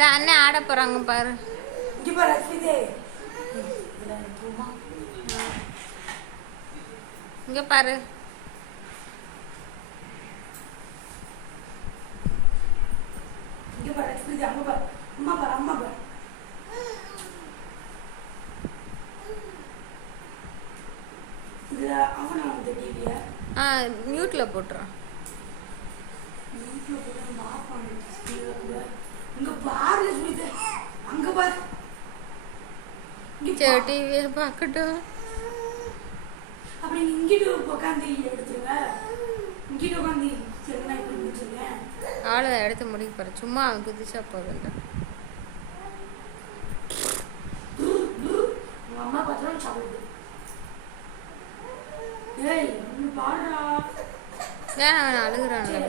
இந்த அண்ணன் ஆட போறாங்க பாரு. இங்க பாரு அஸ்மிதே. இங்க பாரு. இங்க பாரு அஸ்மிதே, அம்மா பாரு. அம்மா பாரு, அம்மா பாரு. இது அவனா வந்து டிவியா? மியூட்ல போட்டுறான். மியூட்ல போட்டு பாப்பான். இங்க பாரு அஸ்மிதே. அங்க பாரு. சரி டிவியை பார்க்கட்டும். அப்படி இங்கிட்டு உட்காந்து எடுத்துருங்க. இங்கிட்டு உட்காந்து சரி நான் இப்படி முடிச்சிருக்கேன். ஆளை எடுத்து முடிக்க போற. சும்மா அவன் குதிச்சா போதும்டா. உங்க அம்மா பார்த்தா சாப்பிடுது. ஏய் ஒன்று பாடுறா. ஏன் அவன் அழுகுறான்ல.